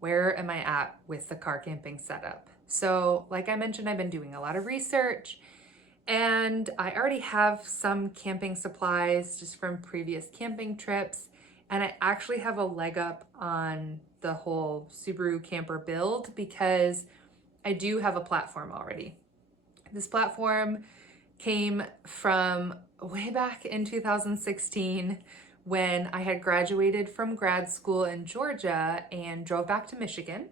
where am I at with the car camping setup? So like I mentioned, I've been doing a lot of research and I already have some camping supplies just from previous camping trips. And I actually have a leg up on the whole Subaru camper build because I do have a platform already. This platform came from way back in 2016 when I had graduated from grad school in Georgia and drove back to Michigan.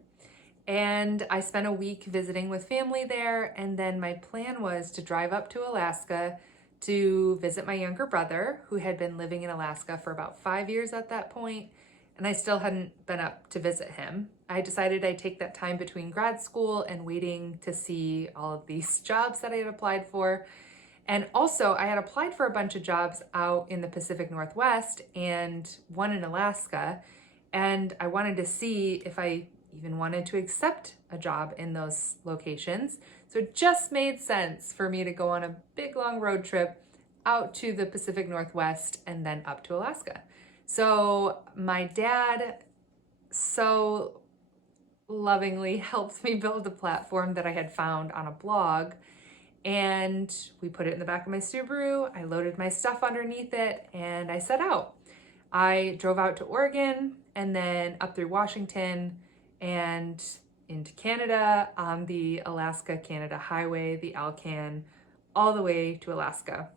And I spent a week visiting with family there. And then my plan was to drive up to Alaska to visit my younger brother, who had been living in Alaska for about 5 years at that point, and I still hadn't been up to visit him. I decided I'd take that time between grad school and waiting to see all of these jobs that I had applied for. And also, I had applied for a bunch of jobs out in the Pacific Northwest and one in Alaska. And I wanted to see if I even wanted to accept a job in those locations. So it just made sense for me to go on a big long road trip out to the Pacific Northwest and then up to Alaska. So my dad so lovingly helped me build a platform that I had found on a blog, and we put it in the back of my Subaru. I loaded my stuff underneath it and I set out. I drove out to Oregon and then up through Washington and into Canada on the Alaska-Canada Highway, the Alcan, all the way to Alaska.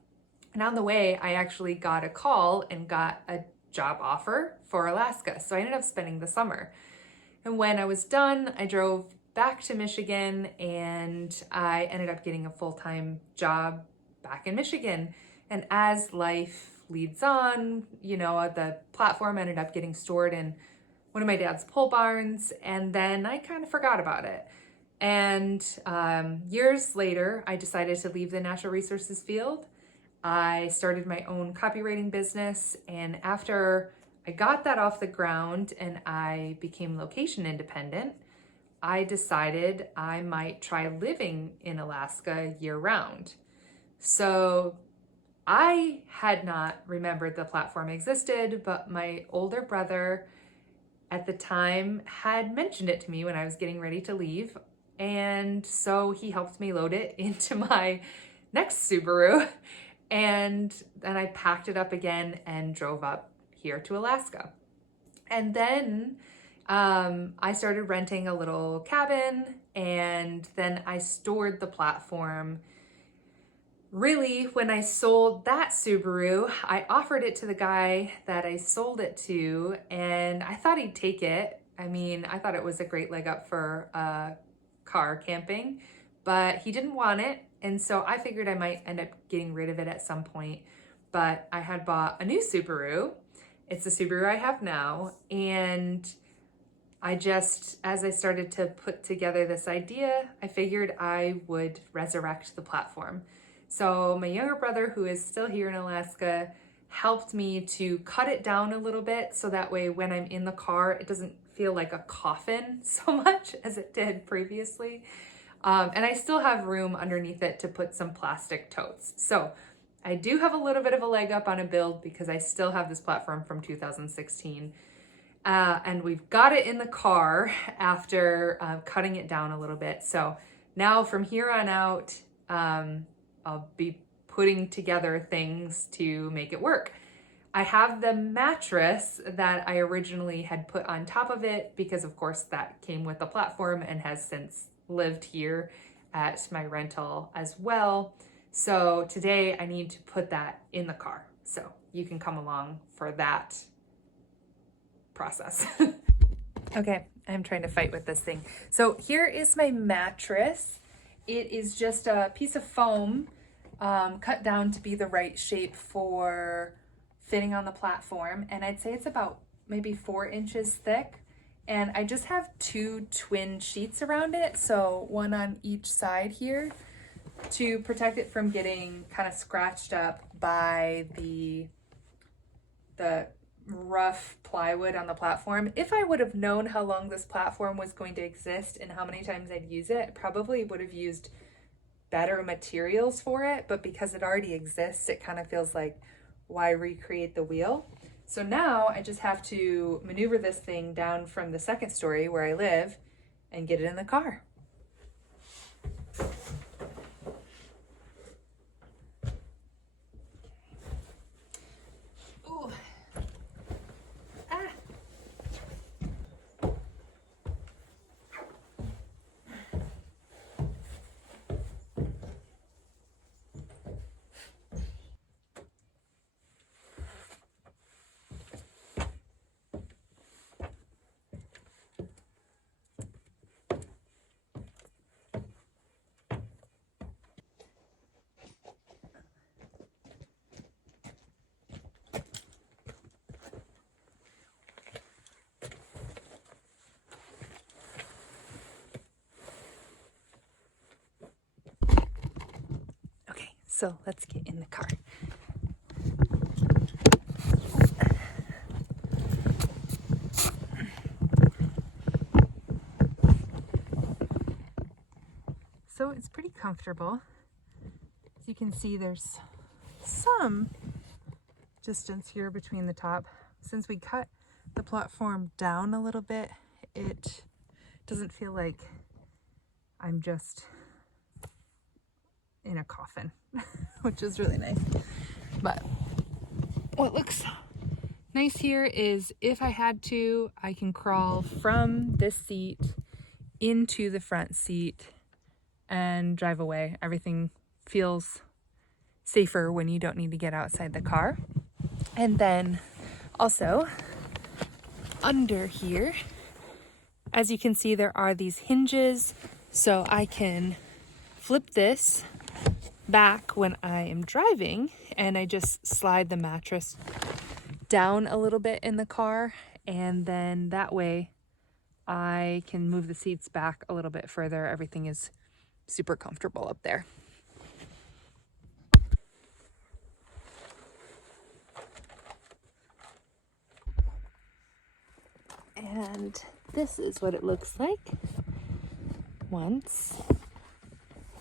And on the way, I actually got a call and got a job offer for Alaska. So I ended up spending the summer. And when I was done, I drove back to Michigan and I ended up getting a full-time job back in Michigan. And as life leads on, the platform ended up getting stored in one of my dad's pole barns, and then I kind of forgot about it. And years later, I decided to leave the natural resources field. I started my own copywriting business, and after I got that off the ground and I became location independent, I decided I might try living in Alaska year-round. So I had not remembered the platform existed, but my older brother at the time had mentioned it to me when I was getting ready to leave. And so he helped me load it into my next Subaru. And then I packed it up again and drove up here to Alaska. And then I started renting a little cabin, and then I stored the platform. Really, when I sold that Subaru, I offered it to the guy that I sold it to, and I thought he'd take it. I mean, I thought it was a great leg up for car camping, but he didn't want it. And so I figured I might end up getting rid of it at some point. But I had bought a new Subaru. It's the Subaru I have now. And as I started to put together this idea, I figured I would resurrect the platform. So my younger brother, who is still here in Alaska, helped me to cut it down a little bit so that way when I'm in the car, it doesn't feel like a coffin so much as it did previously. And I still have room underneath it to put some plastic totes. So I do have a little bit of a leg up on a build because I still have this platform from 2016. And we've got it in the car after cutting it down a little bit. So now from here on out, I'll be putting together things to make it work. I have the mattress that I originally had put on top of it because of course that came with the platform and has since lived here at my rental as well. So today I need to put that in the car. So you can come along for that process. Okay, I'm trying to fight with this thing. So here is my mattress. It is just a piece of foam cut down to be the right shape for fitting on the platform. And I'd say it's about maybe 4 inches thick. And I just have 2 twin sheets around it. So one on each side here to protect it from getting kind of scratched up by the rough plywood on the platform. If I would have known how long this platform was going to exist and how many times I'd use it, I probably would have used better materials for it, but because it already exists, it kind of feels like, why recreate the wheel? So now I just have to maneuver this thing down from the second story where I live and get it in the car. Ooh. Ah. Okay, so let's get in the car. So it's pretty comfortable. As you can see, there's some distance here between the top. Since we cut the platform down a little bit, it doesn't feel like I'm just in a coffin, which is really nice. But what looks nice here is if I had to, I can crawl from this seat into the front seat and drive away. Everything feels safer when you don't need to get outside the car. And then also under here, as you can see, there are these hinges, so I can flip this back when I am driving, and I just slide the mattress down a little bit in the car, and then that way I can move the seats back a little bit further. Everything is super comfortable up there. And this is what it looks like once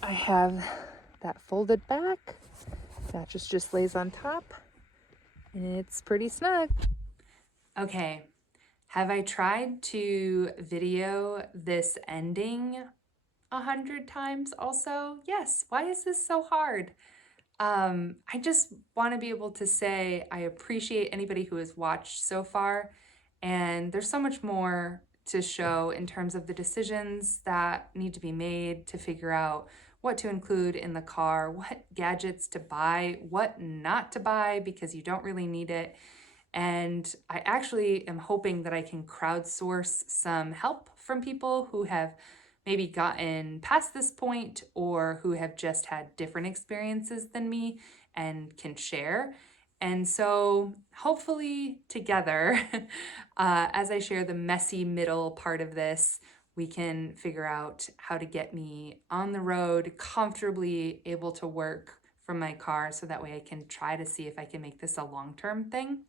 I have that folded back. Mattress just lays on top and it's pretty snug. Okay, have I tried to video this ending 100 times also? Yes. Why is this so hard? I just want to be able to say I appreciate anybody who has watched so far, and there's so much more to show in terms of the decisions that need to be made to figure out what to include in the car, what gadgets to buy, what not to buy because you don't really need it. And I actually am hoping that I can crowdsource some help from people who have maybe gotten past this point or who have just had different experiences than me and can share. And so hopefully together, as I share the messy middle part of this, we can figure out how to get me on the road, comfortably able to work from my car, so that way I can try to see if I can make this a long-term thing.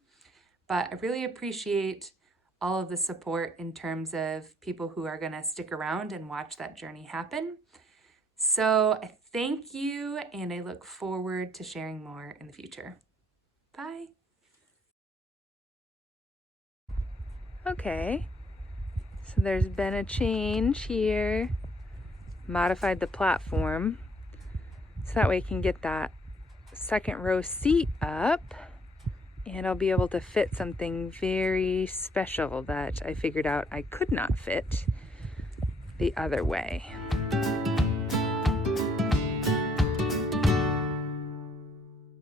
But I really appreciate all of the support in terms of people who are gonna stick around and watch that journey happen. So I thank you, and I look forward to sharing more in the future. Bye. Okay, so there's been a change here. Modified the platform so that way I can get that second row seat up, and I'll be able to fit something very special that I figured out I could not fit the other way.